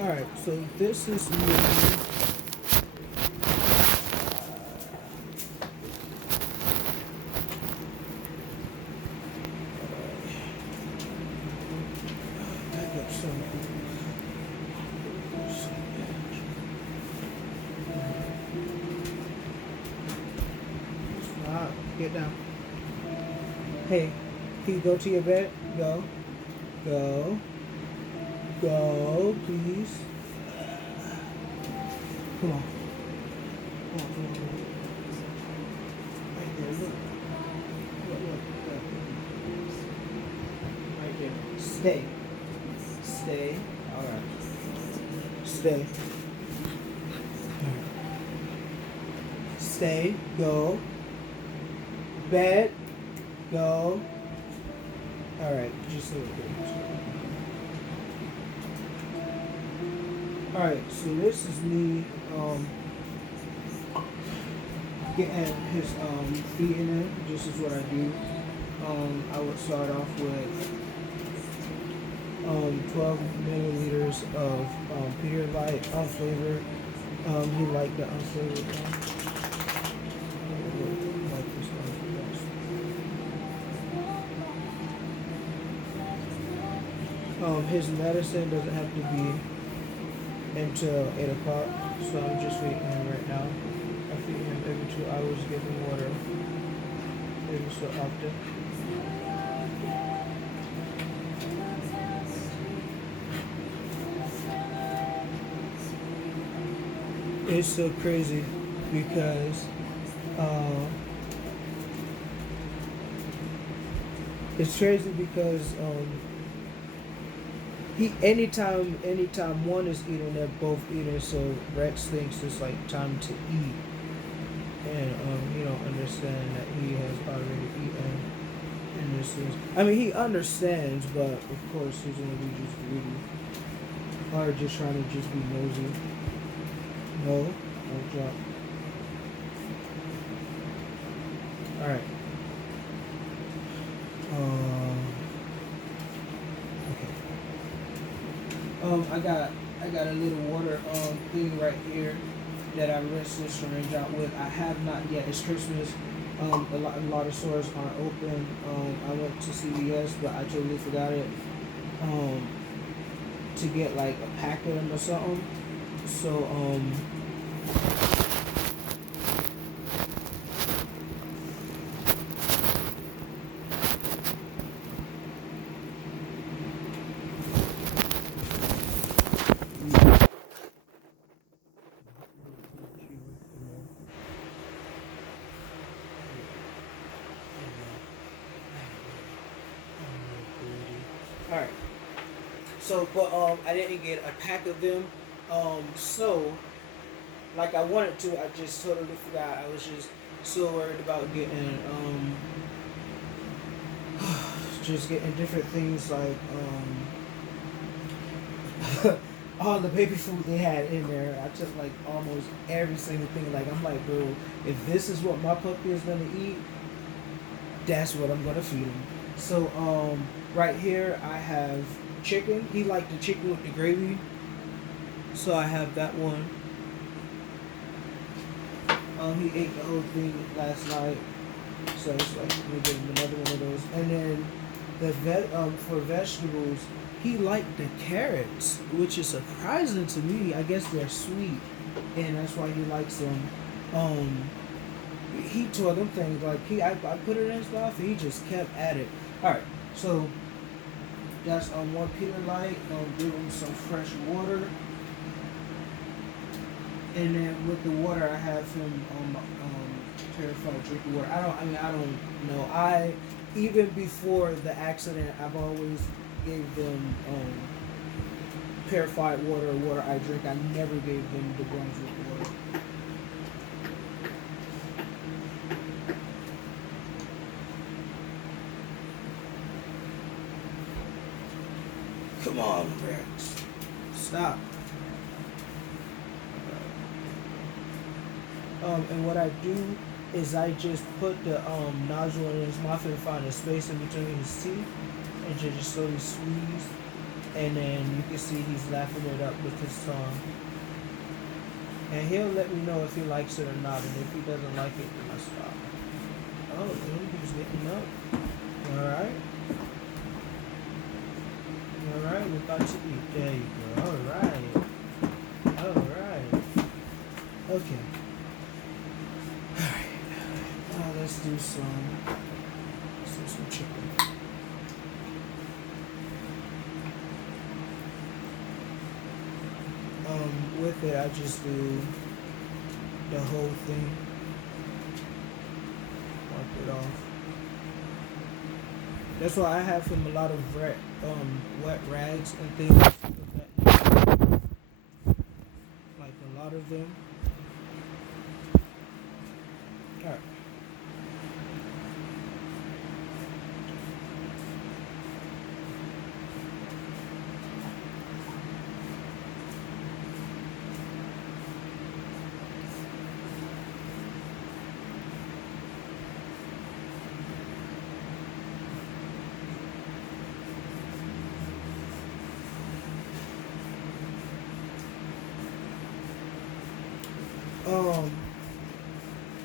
Alright, so this is me. Back up some. Stop. Get down. Hey, can you go to your bed? Go. Go. Go, please. Come on. Come on, come on, come on. Right there, look. Look. Right there. Stay. Stay. Alright. Stay. Stay. Go. Bed. Go. Alright, just a little bit. Alright, so this is me getting his feet in it. This is what I do. I would start off with 12 milliliters of Pedialyte unflavored. He liked the unflavored one. Like this one. His medicine doesn't have to be until 8 o'clock, so I'm just feeding him right now. I feed him every 2 hours, give him water every so often. It's so crazy because it's crazy because he anytime one is eating, they're both eating. So Rex thinks it's like time to eat, and he don't understand that he has already eaten. And this is, I mean, he understands, but of course he's gonna be just greedy or just trying to just be nosy. No, don't drop. All right. Okay. I got a little water thing right here that I rinse this syringe out with. I have not yet. It's Christmas. A lot of stores aren't open. I went to CVS, but I totally forgot it. To get like a pack of them or something. So Alright. So, but I didn't get a pack of them. So like I wanted to, I just totally forgot. I was just so worried about getting just getting different things like all the baby food they had in there. I took like almost every single thing. Like I'm like, bro, if this is what my puppy is gonna eat, that's what I'm gonna feed him. So right here I have chicken. He liked the chicken with the gravy, so I have that one. He ate the whole thing last night, so it's like we give him another one of those. And then for vegetables, he liked the carrots, which is surprising to me. I guess they're sweet, and that's why he likes them. He tore them things like I put it in his mouth, and he just kept at it. All right, so that's one Pedialyte. Give him some fresh water. And then with the water, I have him purified drinking water. I don't know. I even before the accident, I've always gave them purified water, water I drink. I never gave them the Brunswick water. Come on, Rex. Stop. And what I do is I just put the nozzle in his mouth and find a space in between his teeth and just slowly squeeze And then you can see he's laughing it up with his song. And he'll let me know if he likes it or not. And if he doesn't like it, then I stop. Oh, dude, he's getting up. Alright. Alright, we're about to eat. There you go. Alright. Alright. Okay. Alright. Now let's do some chicken. With it, I just do the whole thing. Wipe it off. That's why I have him a lot of wet rags and things of that, like a lot of them. All right. Um,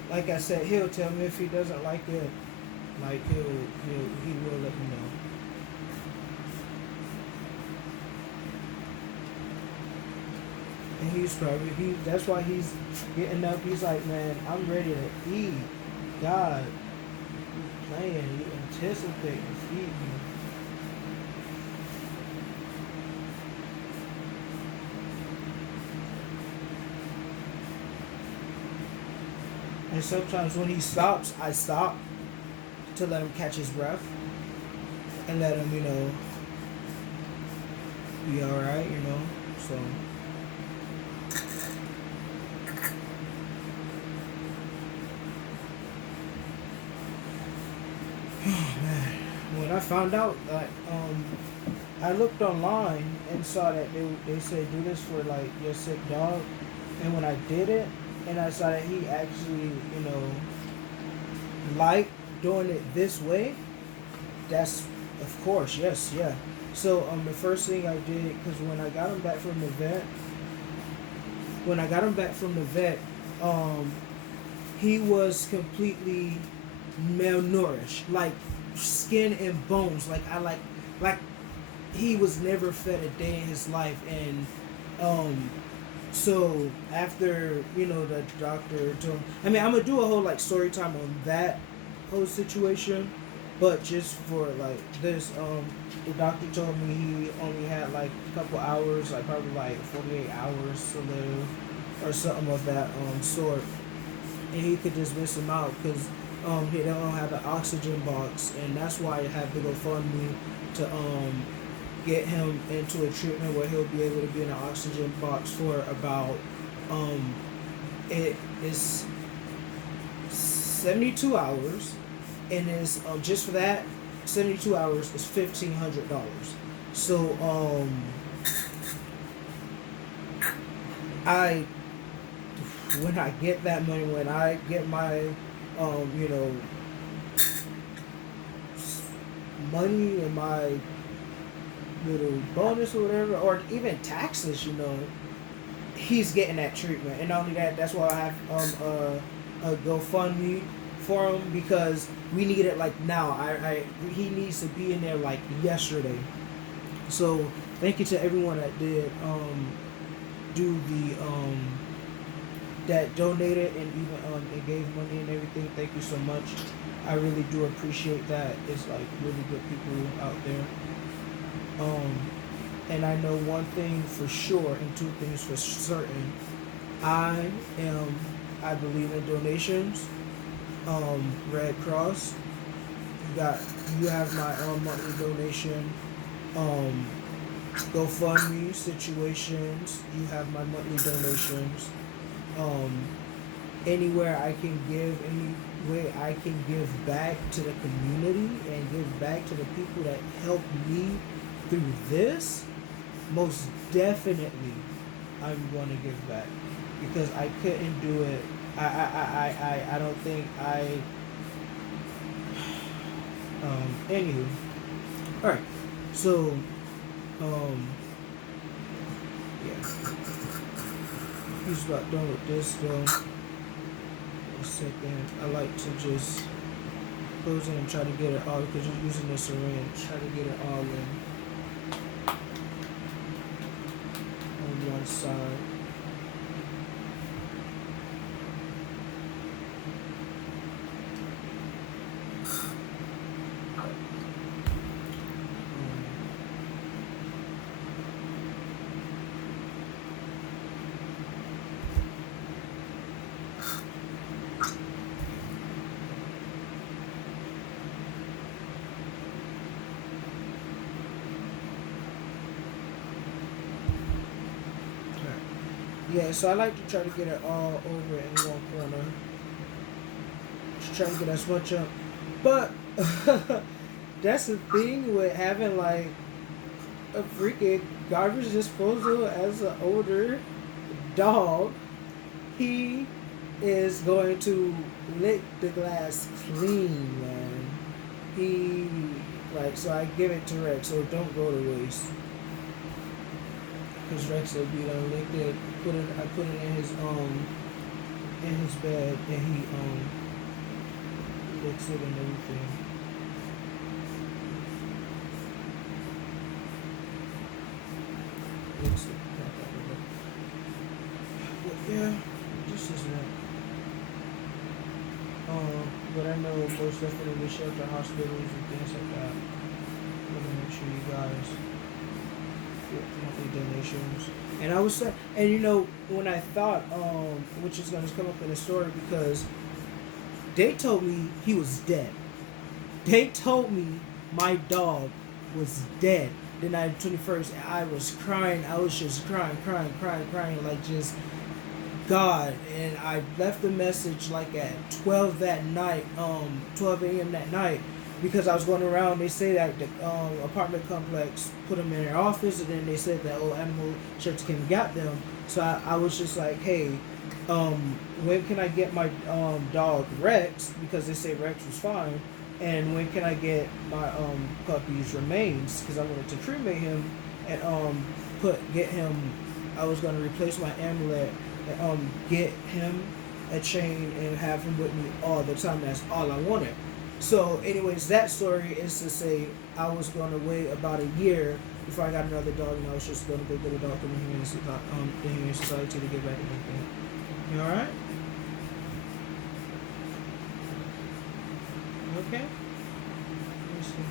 like I said, he'll tell me if he doesn't like it. Like he will let me know. And he's probably that's why he's getting up. He's like, man, I'm ready to eat. God, you playing, you anticipating eating. And sometimes when he stops, I stop to let him catch his breath and let him, be all right. So. Man, when I found out that I looked online and saw that they say do this for like your sick dog, and when I did it and I saw that he actually liked doing it this way, that's of course yes, yeah. So the first thing I did, because when I got him back from the vet, um he was completely malnourished, like skin and bones. Like he was never fed a day in his life, and um, so after the doctor told, I mean, I'm gonna do a whole like story time on that whole situation, but just for like this, the doctor told me he only had like a couple hours, like probably like 48 hours to live, or something of that sort, and he could just miss him out because he don't have an oxygen box, and that's why I have to go fund me to get him into a treatment where he'll be able to be in an oxygen box for about um it is 72 hours, and is just for that 72 hours is $1,500. So I when I get that money, when I get my um, you know, money and my little bonus or whatever, or even taxes, he's getting that treatment. And not only that, that's why I have a GoFundMe for him, because we need it like now. He needs to be in there like yesterday. So thank you to everyone that did do the that donated and even and gave money and everything. Thank you so much. I really do appreciate that. It's like really good people out there. Um, and I know one thing for sure and two things for certain. I am. I believe in donations. Red Cross. You have my monthly donation. Um, GoFundMe situations. You have my monthly donations. Um, Anywhere I can give, any way I can give back to the community and give back to the people that helped me through this, most definitely I'm going to give back, because I couldn't do it. I don't think anywho. Alright, so Um, yeah, he's about done with this though. A second, I like to just close it and try to get it all because you're using the syringe. Try to get it all in on one side. Yeah, so I like to try to get it all over in one corner. Just try to get as much up. But that's the thing with having like a freaking garbage disposal as an older dog. He is going to lick the glass clean, man. He like so I give it to Rex, so don't go to waste. Cause Rex will be done licked it. I put it in his bed and he licks it and everything. Licks it. But yeah, this is it. But I know most definitely shelter hospitals and things like that. I'm gonna make sure you guys get monthly donations. And I was saying, and you know, when I thought, which is gonna come up in the story because they told me he was dead. They told me my dog was dead the night of the 21st, and I was crying. I was just crying, like just God. And I left a message like at 12 that night, 12 a.m. that night, because I was going around. They say that the apartment complex put them in their office, and then they said that animal shelter came and got them. So I was just like, hey, when can I get my dog Rex? Because they say Rex was fine. And when can I get my puppy's remains? Because I wanted to cremate him and get him. I was gonna replace my amulet and get him a chain and have him with me all the time. That's all I wanted. So, anyways, that story is to say I was gonna wait about a year before I got another dog, and I was just gonna go get a dog from the Humane Society to get back and everything. You all right? Okay. Let me see.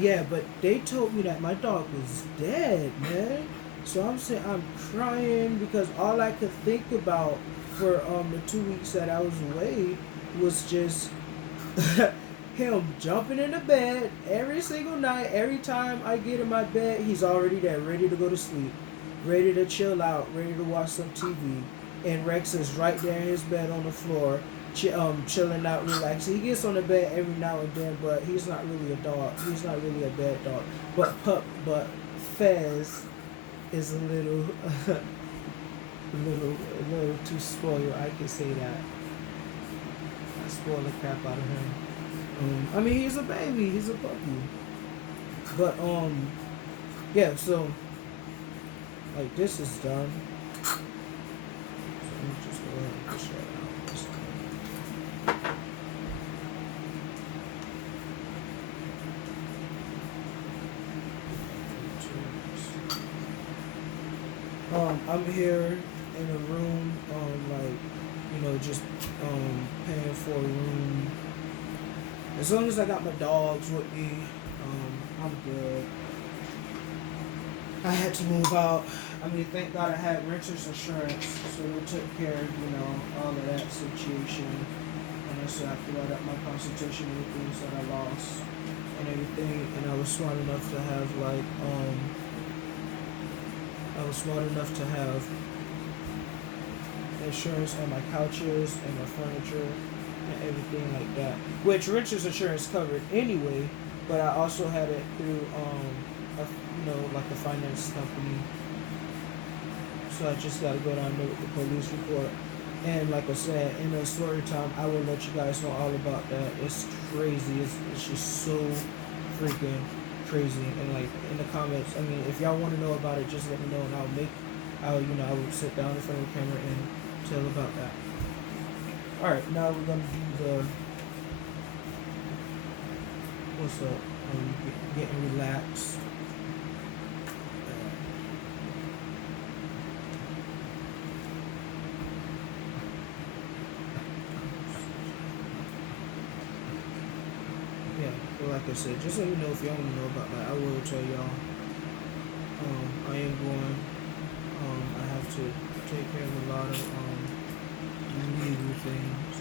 Yeah, but they told me that my dog was dead, man. So I'm saying I'm crying because all I could think about for the 2 weeks that I was away was just him jumping in the bed every single night. Every time I get in my bed, he's already there, ready to go to sleep, ready to chill out, ready to watch some TV. And Rex is right there in his bed on the floor, chilling out, relaxing. He gets on the bed every now and then, but he's not really a dog. He's not really a bad dog. But Fez is a little, a little too spoiled. I can say that. I spoil the crap out of him. I mean, he's a baby. He's a puppy. But yeah. So like this is done. So let me just go ahead and push that out. This I'm here in a room, like, just paying for a room. As long as I got my dogs with me, I'm good. I had to move out. I mean, thank God I had renter's insurance, so they took care of, all of that situation. And I still have to write up my consultation with things that I lost and everything. And I was smart enough to have, insurance on my couches and my furniture and everything like that, which renter's insurance covered anyway. But I also had it through like a finance company. So I just gotta go down there with the police report And like I said, in the story time, I will let you guys know all about that. It's crazy. It's just so freaking crazy. And like in the comments, I mean, if y'all want to know about it, just let me know, and I will sit down in front of the camera and tell about that. All right, now we're gonna do the what's up? Getting relaxed. Yeah, well, like I said, just let me know if y'all want to know about that. I will tell y'all. I am going. I have to take care of a lot of legal things,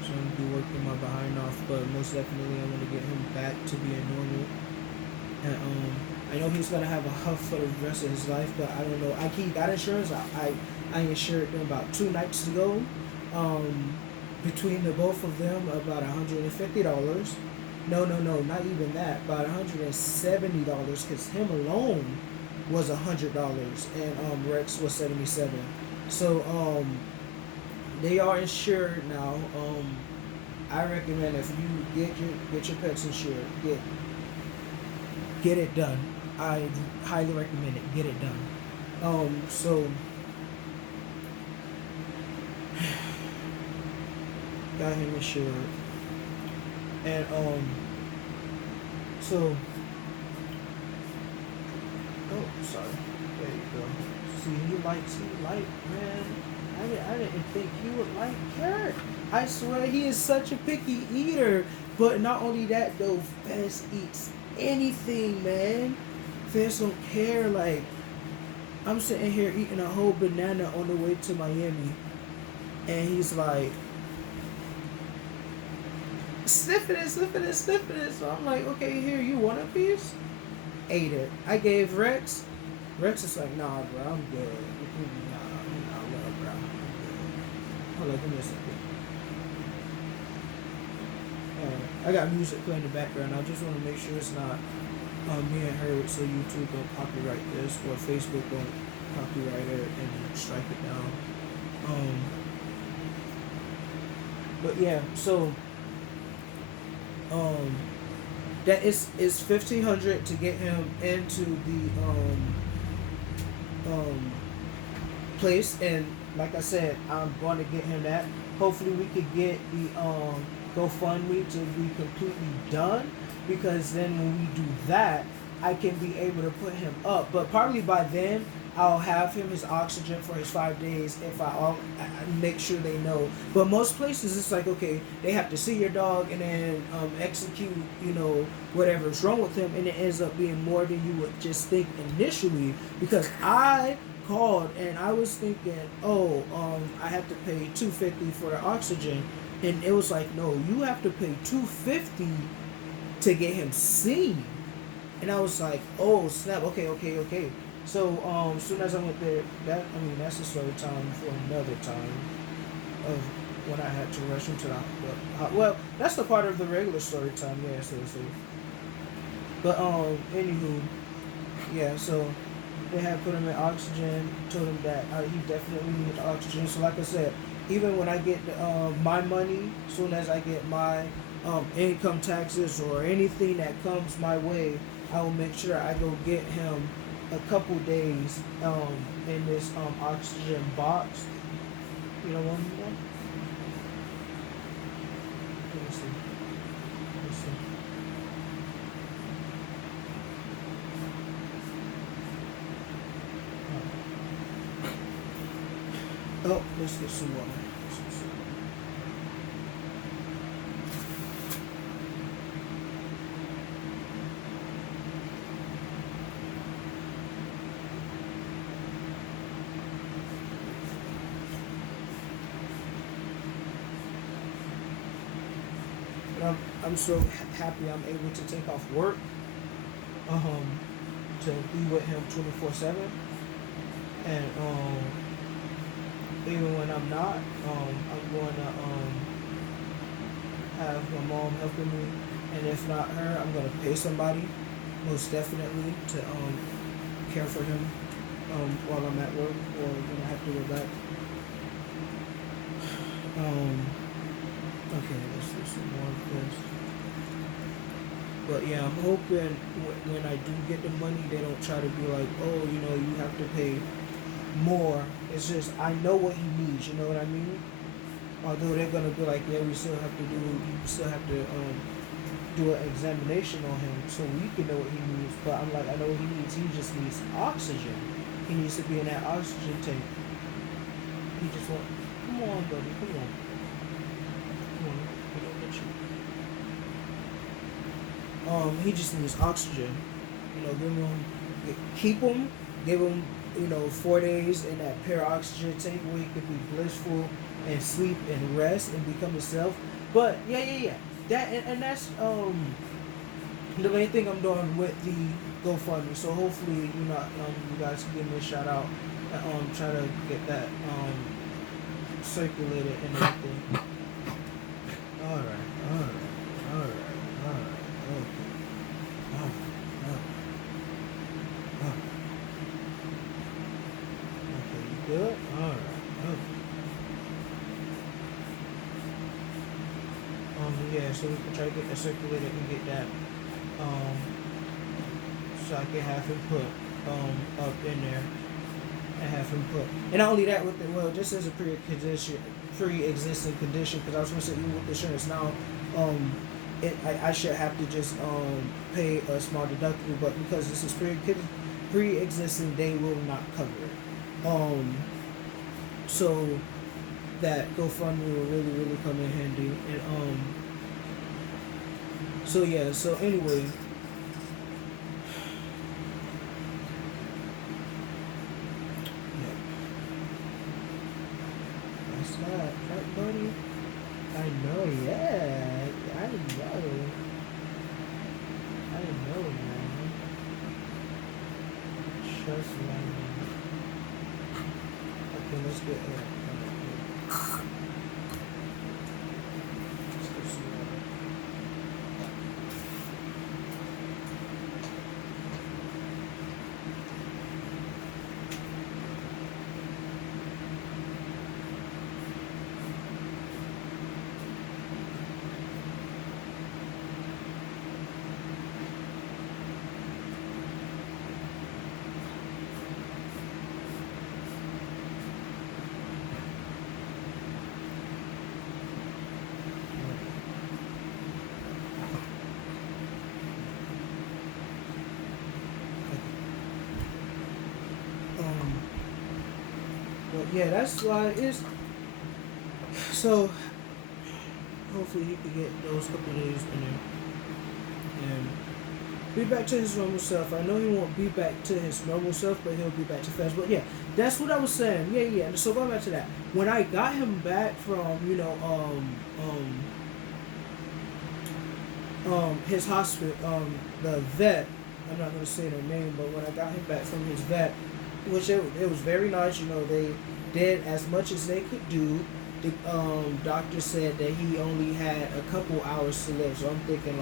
so I'm gonna be working my behind off. But most definitely, I want to get him back to being normal. And I know he's gonna have a huff for the rest of his life, but I don't know. He got insurance. I insured them about 2 nights ago. Um, Between the both of them, about $150. No, not even that. About $170, because him alone was $100, and Rex was 77. So they are insured now. I recommend if you get your pets insured, get it done. I highly recommend it. Get it done. So got him insured, and so oh, sorry. There you go. See, he like, man. I didn't think he would like carrot. I swear he is such a picky eater. But not only that though, Fez eats anything, man. Fez don't care. Like, I'm sitting here eating a whole banana on the way to Miami, and he's like sniffing it. So I'm like, okay, here, you want a piece? Ate it. I gave Rex. Rex is like, nah, bro, I'm good. Nah, bro. I'm good. Hold on, give me a second. I got music playing in the background. I just want to make sure it's not me and her, so YouTube don't copyright this, or Facebook don't copyright it and strike it down. But yeah, so um, that is 1,500 to get him into the place, and like I said, I'm going to get him that. Hopefully, we could get the GoFundMe to be completely done, because then when we do that, I can be able to put him up. But probably by then, I'll have him his oxygen for his 5 days if I make sure they know. But most places, it's like, okay, they have to see your dog and then execute, whatever's wrong with him, and it ends up being more than you would just think initially. Because I called and I was thinking, I have to pay $250 for the oxygen, and it was like, no, you have to pay $250 to get him seen. And I was like, oh snap, okay. So as soon as I went there, that's a story time for another time of when I had to rush him to the well, that's the part of the regular story time, yeah, so. But anywho, yeah, so they had put him in oxygen, told him that he definitely needed oxygen. So like I said, even when I get my money, as soon as I get my income taxes or anything that comes my way, I will make sure I go get him a couple days in this oxygen box. You know what I mean? Let me see. Oh, let's get some water. But I'm so happy I'm able to take off work to be with him 24/7, and even when I'm not, I'm going to have my mom helping me, and if not her, I'm going to pay somebody, most definitely, to care for him while I'm at work, or when I have to go back. Um, okay, let's do some more of this. But yeah, I'm hoping when I do get the money, they don't try to be like, oh, you have to pay more. It's just I know what he needs. You know what I mean? Although they're gonna be like, yeah, we still have to do an examination on him so we can know what he needs. But I'm like, I know what he needs. He just needs oxygen. He needs to be in that oxygen tank. He just want, come on, buddy, come on, come on. We don't get you. He just needs oxygen. Give him, keep him, give him, 4 days in that pure oxygen tank where he could be blissful and sleep and rest and become himself. But yeah. That and that's the main thing I'm doing with the GoFundMe. So hopefully, you guys can give me a shout out and try to get that circulated and everything. Alright, alright, alright, alright, okay. Alright, alright, alright. Okay, you good? Alright, okay. Yeah, so we can try to get that circulated and get that, um, so I can have him put, up in there and have him put, and not only that with the, well, just as a pre-existing condition, because I was going to say even with insurance now, I should have to just, pay a small deductible, but because this is pre-existing, they will not cover it, so that GoFundMe will really, really come in handy. And so yeah, so anyway. Yeah. That's that. Right, buddy? I know, yeah. I know. I know, man. Trust me, man. Okay, let's get it. But yeah, that's why it is. So hopefully he can get those couple days in there and be back to his normal self. I know he won't be back to his normal self, but he'll be back to fast. But yeah, that's what I was saying. Yeah. So going back to that, when I got him back from his hospital, the vet. I'm not gonna say their name, but when I got him back from his vet, which it was very nice. They did as much as they could do. The doctor said that he only had a couple hours to live. So I'm thinking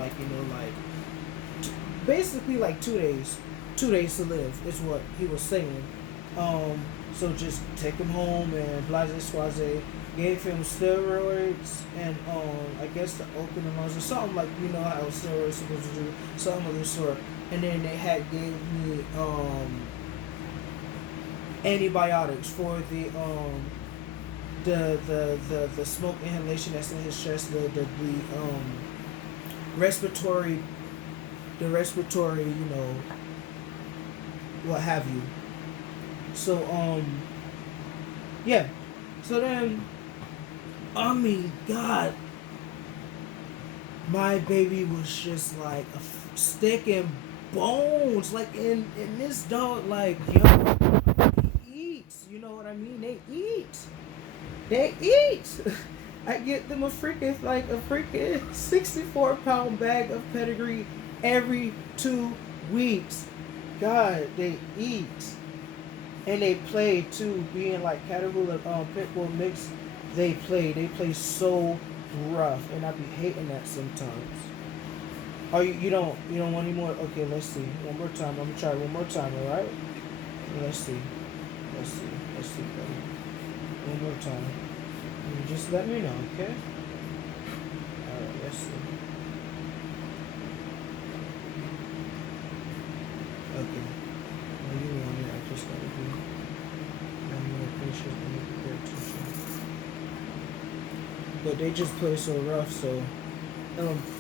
basically like 2 days, 2 days to live is what he was saying. So just take him home and blase swaze. Gave him steroids and I guess to open the lungs or something like how steroids supposed to do, something of this sort. And then they had gave me antibiotics for the smoke inhalation that's in his chest, respiratory, what have you. So yeah. So then, I mean, God, my baby was just like a stick and bones. Like in this dog, like yo, he eats. You know what I mean? They eat. They eat. I get them a freaking 64-pound bag of pedigree every 2 weeks. God, they eat. And they play too, being like Caterpillar Pitbull mix. They play so rough, and I be hating that sometimes. Oh, you don't want any more? Okay, let's see. One more time. I'm gonna try one more time. All right. Let's see, buddy. One more time. You just let me know, okay? Alright, let's see. Okay. Well, you want it, I just gotta be more patient and pay attention. But they just play so rough, so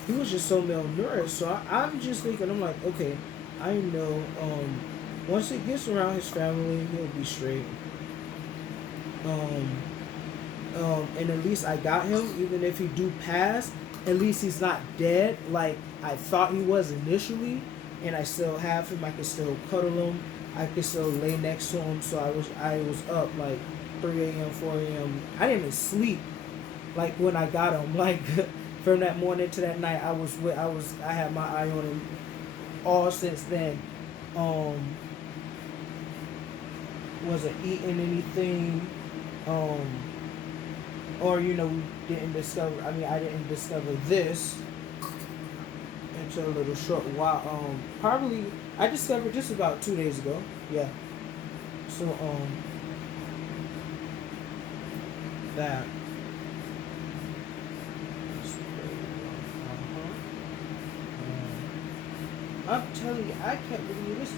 he was just so malnourished. So I'm just thinking, I'm like, okay, I know once he gets around his family, he'll be straight. Um, and at least I got him. Even if he do pass, at least he's not dead like I thought he was initially. And I still have him. I can still cuddle him. I can still lay next to him. So I was up like 3 a.m., 4 a.m. I didn't even sleep like when I got him. Like from that morning to that night, I had my eye on him all since then. Um, wasn't eating anything. Um, or we didn't discover. I mean, I didn't discover this until a little short while. Probably I discovered this about 2 days ago. Yeah. So that. I'm telling you, I can't believe this.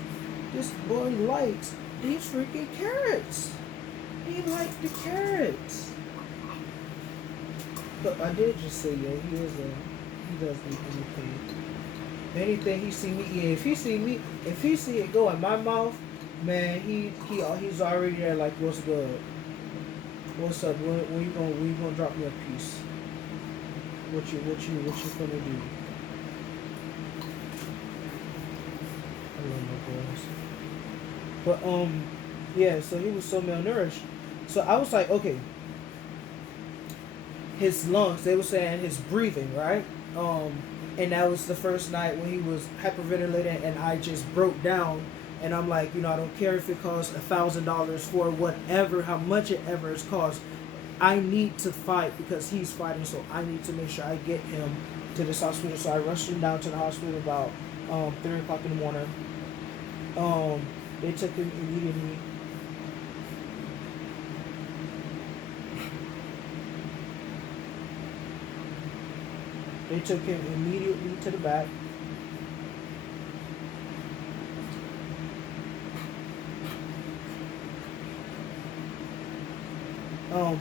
This boy likes these freaking carrots. He liked the carrots. But I did just say, yeah, he does eat anything. Anything he see me eat. If he see it go in my mouth, man, he's already there. Like, what's good? What's up? When you gonna drop me a piece? What you gonna do? I love my boys. But yeah. So he was so malnourished. So I was like, okay, his lungs. They were saying his breathing, right? Um, and that was the first night when he was hyperventilating, and I just broke down. And I'm like, I don't care if it costs $1,000 for whatever, how much it ever is cost. I need to fight because he's fighting, so I need to make sure I get him to this hospital. So I rushed him down to the hospital about 3 o'clock in the morning. Um, they took him immediately. They took him immediately to the back.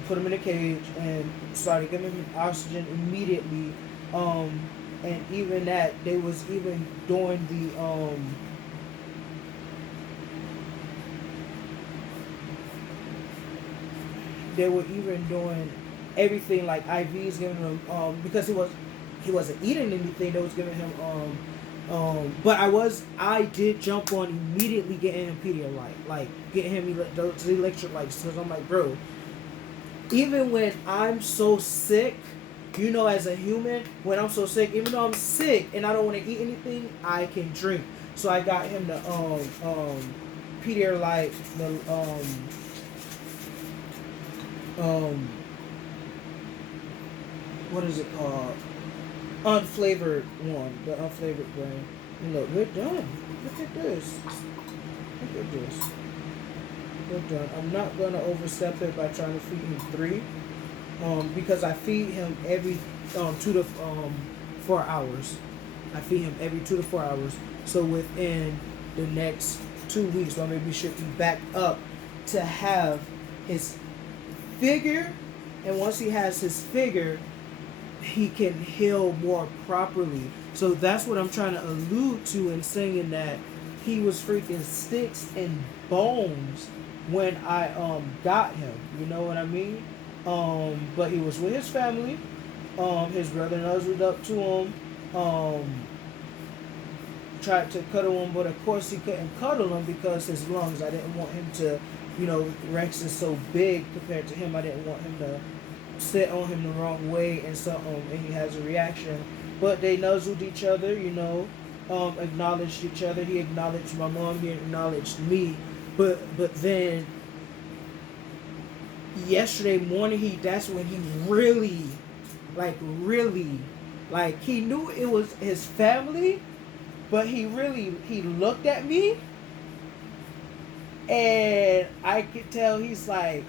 Put him in a cage and started giving him oxygen immediately. Um, and even that, they was even doing they were even doing everything like IVs, giving him because he wasn't eating anything. They was giving him but I did jump on immediately getting him Pedialyte, like getting him those electrolytes, because I'm like, bro, even when I'm so sick, as a human, when I'm so sick, even though I'm sick and I don't want to eat anything, I can drink. So I got him the Pedialyte, the um what is it called? Unflavored one, the unflavored brand. And look, we're done. Look at this. Look at this. We're done. I'm not gonna overstep it by trying to feed him three, because I feed him every 2 to 4 hours. I feed him every 2 to 4 hours. So within the next 2 weeks, or maybe we should be back up to have his figure, and once he has his figure, he can heal more properly. So that's what I'm trying to allude to in saying that he was freaking sticks and bones when I got him. You know what I mean? But he was with his family. His brother nuzzled up to him. Tried to cuddle him, but of course he couldn't cuddle him because his lungs. I didn't want him to, Rex is so big compared to him. I didn't want him to sit on him the wrong way and something, and he has a reaction. But they nuzzled each other, acknowledged each other. He acknowledged my mom. He acknowledged me. But then yesterday morning, that's when he really, like he knew it was his family, but he looked at me, and I could tell he's like,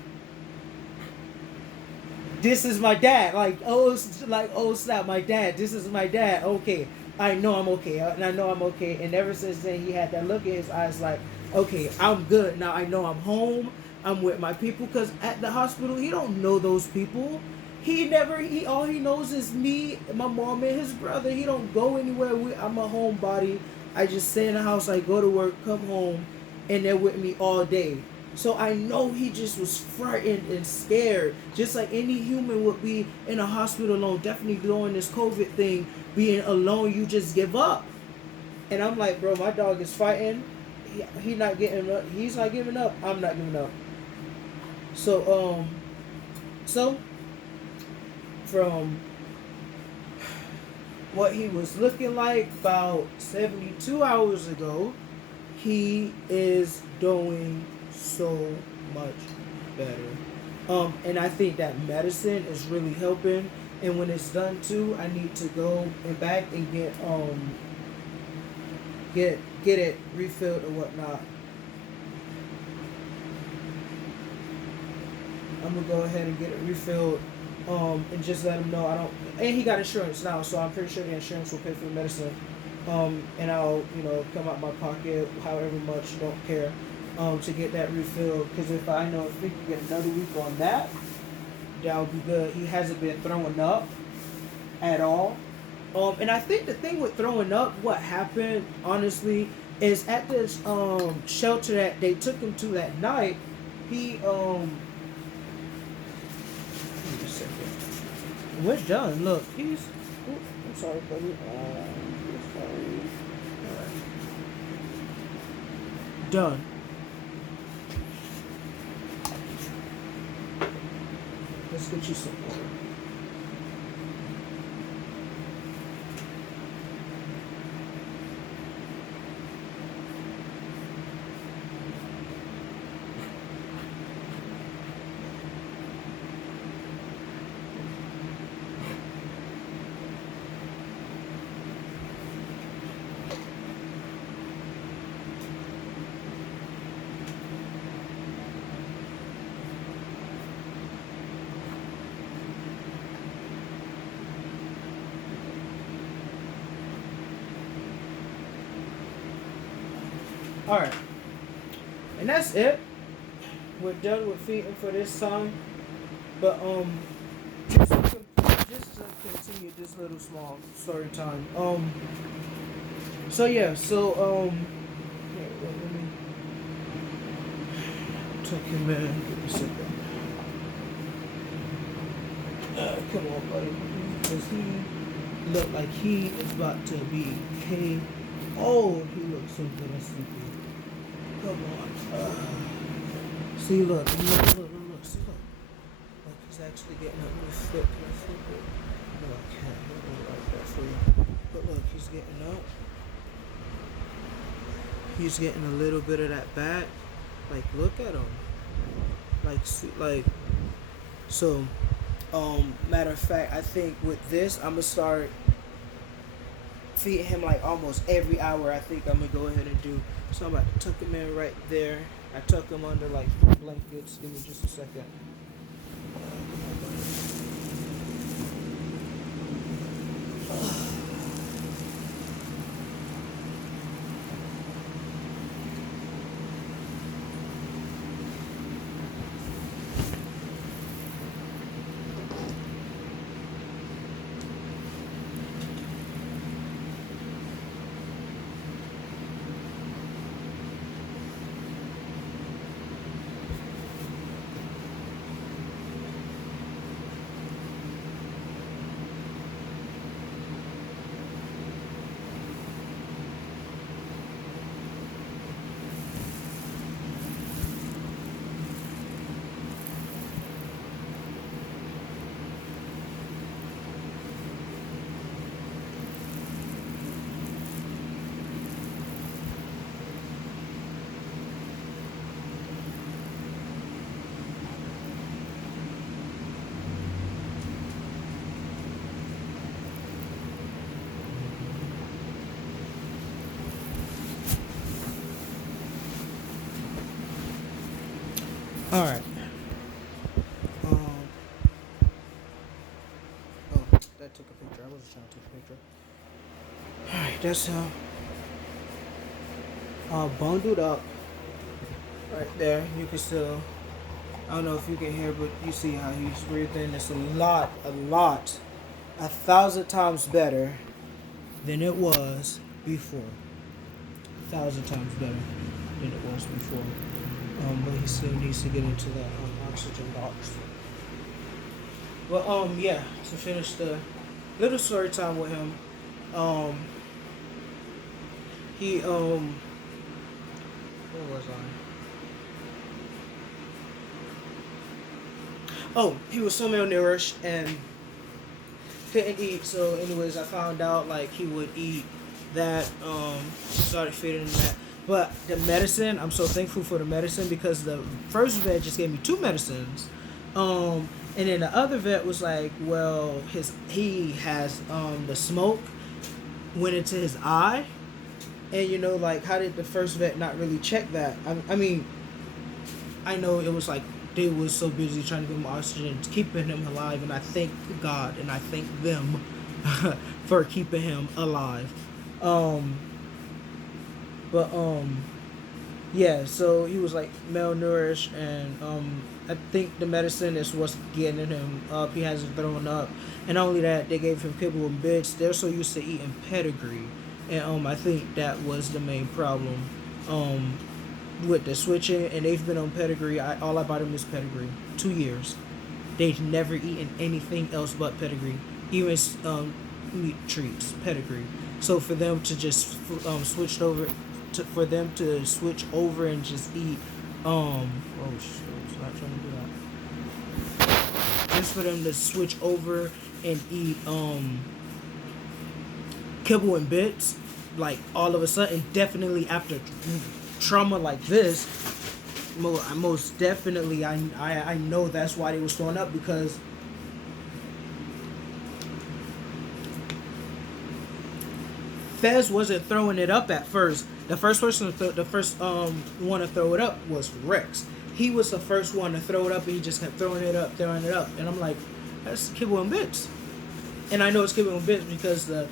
This is my dad. Like oh snap, my dad. This is my dad. Okay, I know I'm okay, and I know I'm okay. And ever since then, he had that look in his eyes, like, okay, I'm good now. I know I'm home. I'm with my people. Cause at the hospital, he don't know those people. He never. He all he knows is me, my mom, and his brother. He don't go anywhere. I'm a homebody. I just stay in the house. I go to work, come home, and they're with me all day. So I know he just was frightened and scared, just like any human would be in a hospital alone. Definitely during this COVID thing, being alone, you just give up. And I'm like, bro, my dog is fighting. He not getting up. He's not giving up. I'm not giving up. So so from what he was looking like about 72 hours ago, he is doing so much better. And I think that medicine is really helping. And when it's done too, I need to go and back and get it refilled or whatnot. I'm gonna go ahead and get it refilled. And just let him know I don't. And he got insurance now, so I'm pretty sure the insurance will pay for the medicine. And I'll come out my pocket however much, don't care. To get that refilled, because if I know if we can get another week on that, that would be good. He hasn't been throwing up at all. And I think the thing with throwing up, what happened honestly, is at this shelter that they took him to that night, he wait a second. We're done. Look, he's. Oh, I'm sorry, buddy. Sorry. Done. Let's get you some water. All right, and that's it. We're done with feeding for this time. But just to continue this little small story time. So yeah, here, let me tuck him in. Give me a second. Come on, buddy, because he look like he is about to be K. Oh, he looks so good and sleepy. Come on. See, look. See, look. Look, he's actually getting up. Let me flip. Can I flip it? No, I can't. I don't like that for you. But look, he's getting up. He's getting a little bit of that back. Like, look at him. Like, see, like. So, matter of fact, I think with this, I'm gonna start feeding him like almost every hour. I think I'm gonna go ahead and do. So I'm about to tuck him in right there. I tuck him under like 3 blankets. Give me just a second. I took a picture. I wasn't trying to take a picture. Alright, that's him. Bundled up right there. You can still, I don't know if you can hear, but you see how he's breathing. It's a lot, 1,000 times better than it was before. 1,000 times better than it was before. But he still needs to get into the oxygen box. But yeah, to finish the little story time with him, um, he where was I? Oh, he was so malnourished and couldn't eat. So, anyways, I found out like he would eat that. Started feeding him that. But the medicine, I'm so thankful for the medicine because the first vet just gave me 2 medicines. And then the other vet was like, well, he has the smoke went into his eye, and like how did the first vet not really check that? I mean, I know it was like they was so busy trying to give him oxygen, keeping him alive, and I thank God and I thank them for keeping him alive. But yeah, so he was like malnourished, and I think the medicine is what's getting him up. He hasn't thrown up, and not only that, they gave him kibble and bits. They're so used to eating pedigree, and I think that was the main problem. With the switching, and they've been on pedigree. All I bought them is pedigree. 2 years. They've never eaten anything else but pedigree, even meat treats, pedigree. So for them to just switch over, for them to switch over and just eat, oh shit, I was not trying to do that. Just for them to switch over and eat kibble and bits, like all of a sudden, definitely after trauma like this, most definitely, I know that's why they was throwing up, because Fez wasn't throwing it up at first. The first person the first one to throw it up was Rex. He was the first one to throw it up, and he just kept throwing it up, and I'm like, that's kibble and bits. And I know it's kibble and bits because the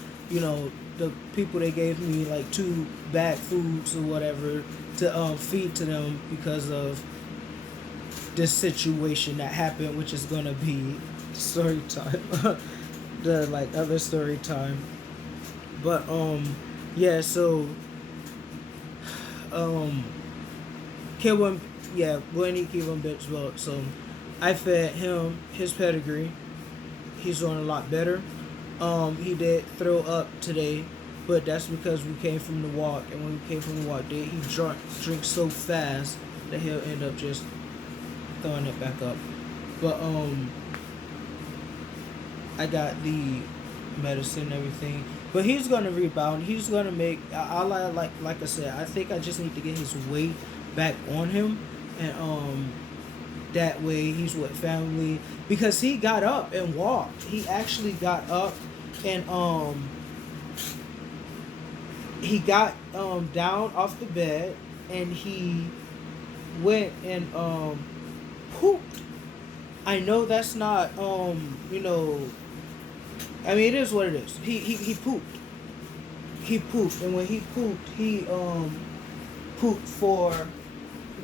people, they gave me like 2 bad foods or whatever to feed to them because of this situation that happened, which is gonna be story time, the like other story time. But yeah, so Kilburn, yeah, Glenny Kilburn bitch. Well, so I fed him his pedigree. He's doing a lot better. He did throw up today, but that's because we came from the walk, and when we came from the walk, he drinks so fast that he'll end up just throwing it back up. But I got the medicine and everything, but he's gonna rebound. He's gonna make. Like I said, I think I just need to get his weight back on him, and that way he's with family, because he got up and walked. He actually got up and he got down off the bed, and he went and pooped. I know that's not I mean, it is what it is. He pooped. He pooped, and when he pooped, he pooped for